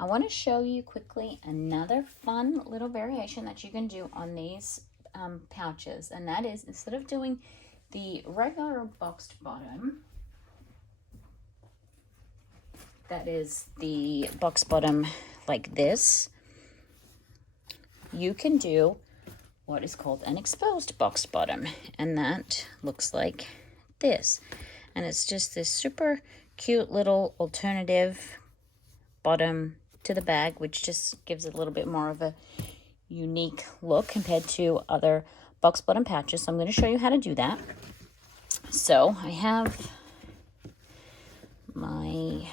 I want to show you quickly another fun little variation that you can do on these pouches, and that is, instead of doing the regular boxed bottom, that is the box bottom like this, you can do what is called an exposed box bottom, and that looks like this. And it's just this super cute little alternative bottom to the bag, which just gives it a little bit more of a unique look compared to other box bottom pouches. So I'm going to show you how to do that. So I have my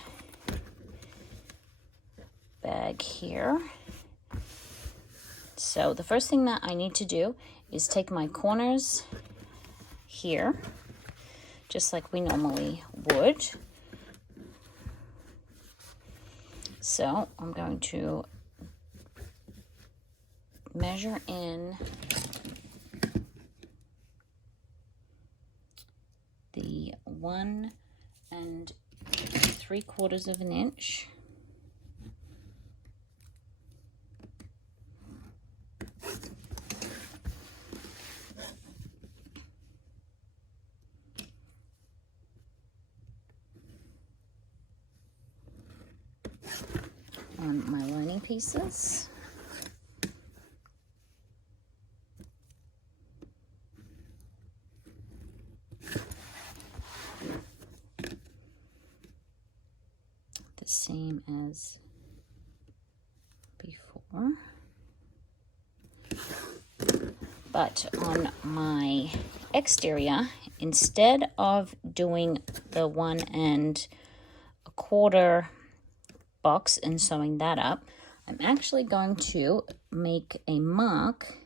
bag here. So the first thing that I need to do is take my corners here, just like we normally would. So I'm going to measure in the 1 3/4 of an inch. On my lining pieces. The same as before. But on my exterior, instead of doing the 1 1/4 box and sewing that up, I'm actually going to make a mark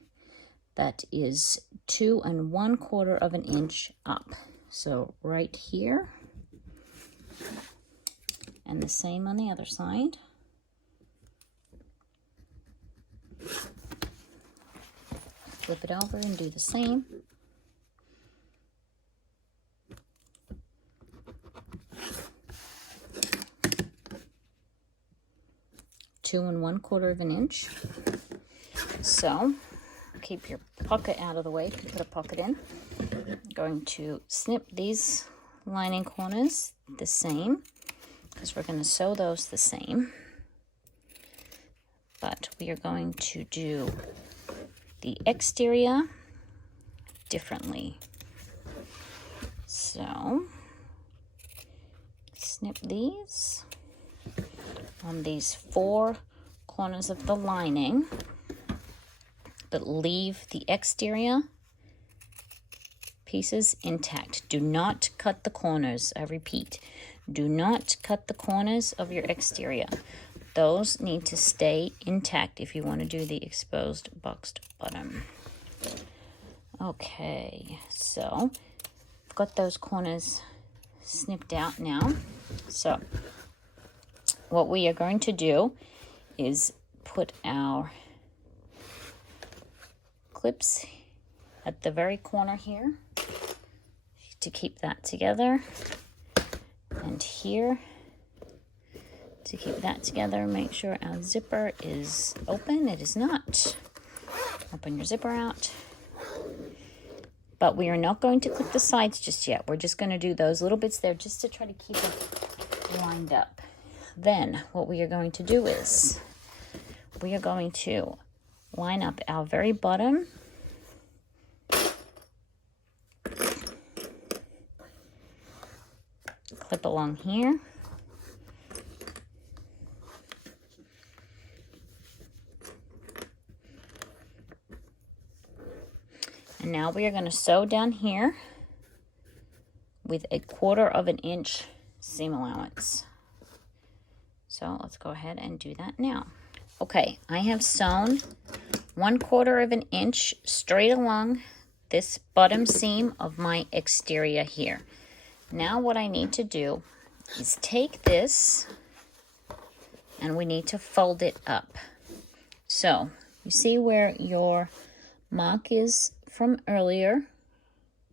that is 2 1/4 of an inch up. So right here, and the same on the other side. Flip it over and do the same. Two 1/4 of an inch. So keep your pocket out of the way if you put a pocket in. I'm going to snip these lining corners the same, because we're going to sew those the same. But we are going to do the exterior differently. So snip these on these 4 corners of the lining, but leave the exterior pieces intact. Do not cut the corners. I repeat, do not cut the corners of your exterior. Those need to stay intact if you want to do the exposed boxed bottom. Okay, so I've got those corners snipped out now. So what we are going to do is put our clips at the very corner here to keep that together, and here to keep that together. Make sure our zipper is open. It is not. Open your zipper out. But we are not going to clip the sides just yet. We're just going to do those little bits there just to try to keep it lined up. Then what we are going to do is we are going to line up our very bottom clip along here. And now we are going to sew down here with a 1/4 of an inch seam allowance. So let's go ahead and do that now. Okay, I have sewn 1/4 of an inch straight along this bottom seam of my exterior here. Now what I need to do is take this and we need to fold it up. So you see where your mark is from earlier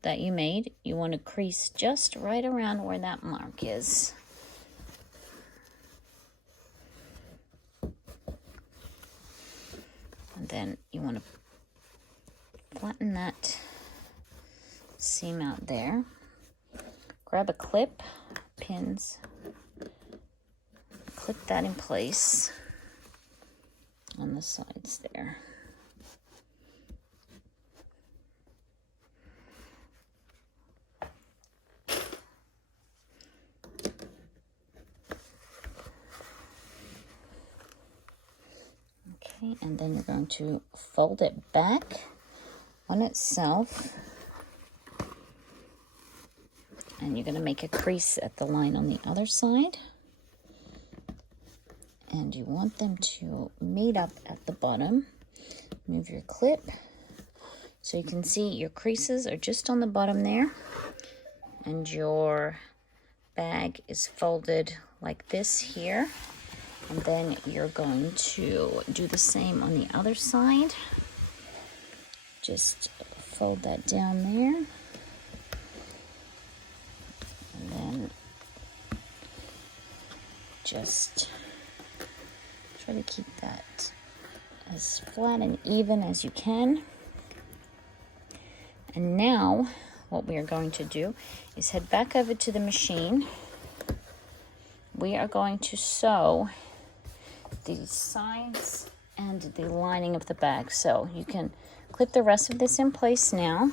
that you made? You want to crease just right around where that mark is. And then you want to flatten that seam out there. Grab a clip, pins, clip that in place on the sides there. Okay, and then you're going to fold it back on itself, and you're going to make a crease at the line on the other side, and you want them to meet up at the bottom. Move your clip so you can see your creases are just on the bottom there, and your bag is folded like this here. And then you're going to do the same on the other side. Just fold that down there. And then just try to keep that as flat and even as you can. And now what we are going to do is head back over to the machine. We are going to sew the sides and the lining of the bag. So you can clip the rest of this in place now.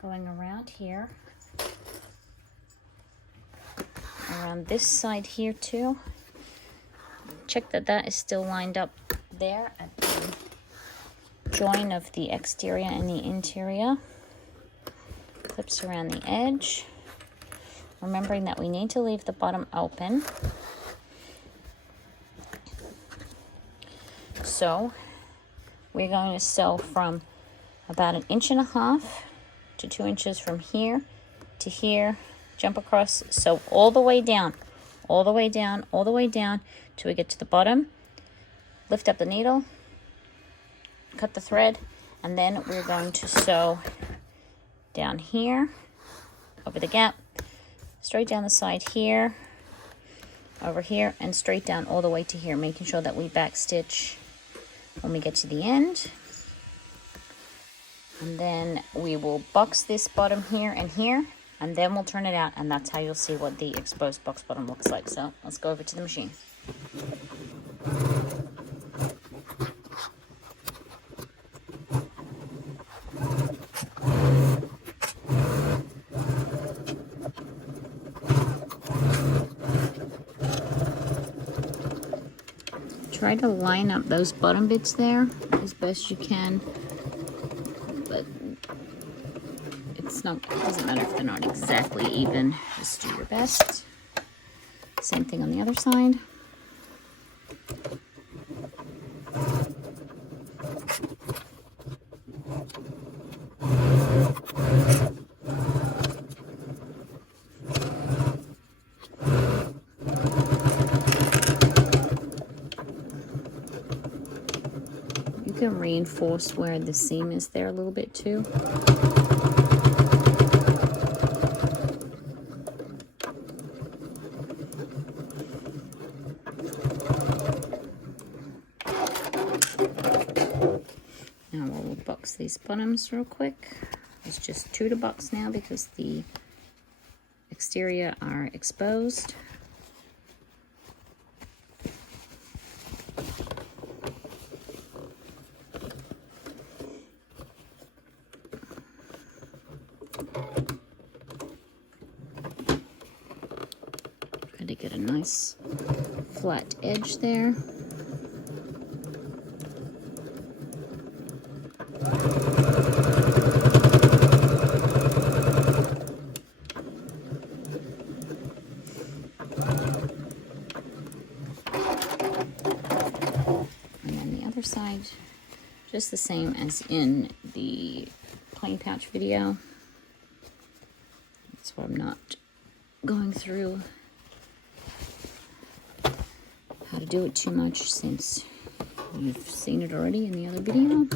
Going around here. Around this side here too. Check that that is still lined up there at the join of the exterior and the interior. Clips around the edge. Remembering that we need to leave the bottom open. So we're going to sew from about 1.5 inches to 2 inches from here to here, jump across, sew all the way down, all the way down, all the way down till we get to the bottom. Lift up the needle, cut the thread, and then we're going to sew down here, over the gap, straight down the side here, over here, and straight down all the way to here, making sure that we back stitch when we get to the end. And then we will box this bottom here and here, and then we'll turn it out, and that's how you'll see what the exposed box bottom looks like. So let's go over to the machine. Try to line up those bottom bits there as best you can, but it doesn't matter if they're not exactly even. Just do your best. Same thing on the other side. You can reinforce where the seam is there a little bit too. Now we'll box these bottoms real quick. It's just 2 to box now because the exterior are exposed. Try to get a nice flat edge there. Side, just the same as in the plain pouch video. That's why I'm not going through how to do it too much, since you've seen it already in the other video.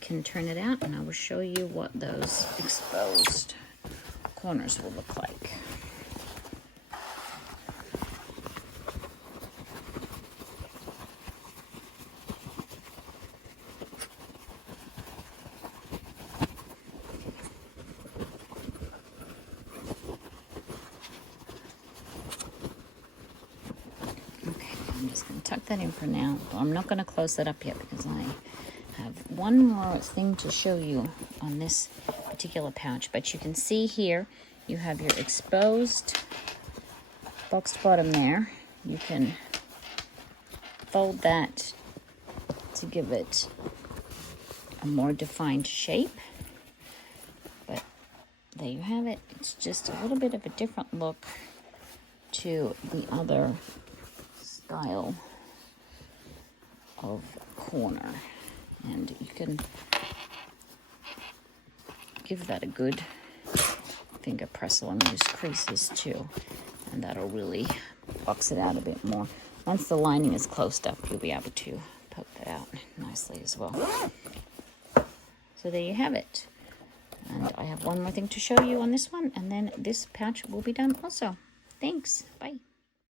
can turn it out and I will show you what those exposed corners will look like. I'm just going to tuck that in for now. I'm not going to close that up yet because I have one more thing to show you on this particular pouch. But you can see here you have your exposed boxed bottom there. You can fold that to give it a more defined shape. But there you have it. It's just a little bit of a different look to the other style of corner, and you can give that a good finger press along those creases too, and that'll really box it out a bit more. Once the lining is closed up, you'll be able to poke that out nicely as well. So there you have it, and I have one more thing to show you on this one, and then this pouch will be done also. Thanks. Bye.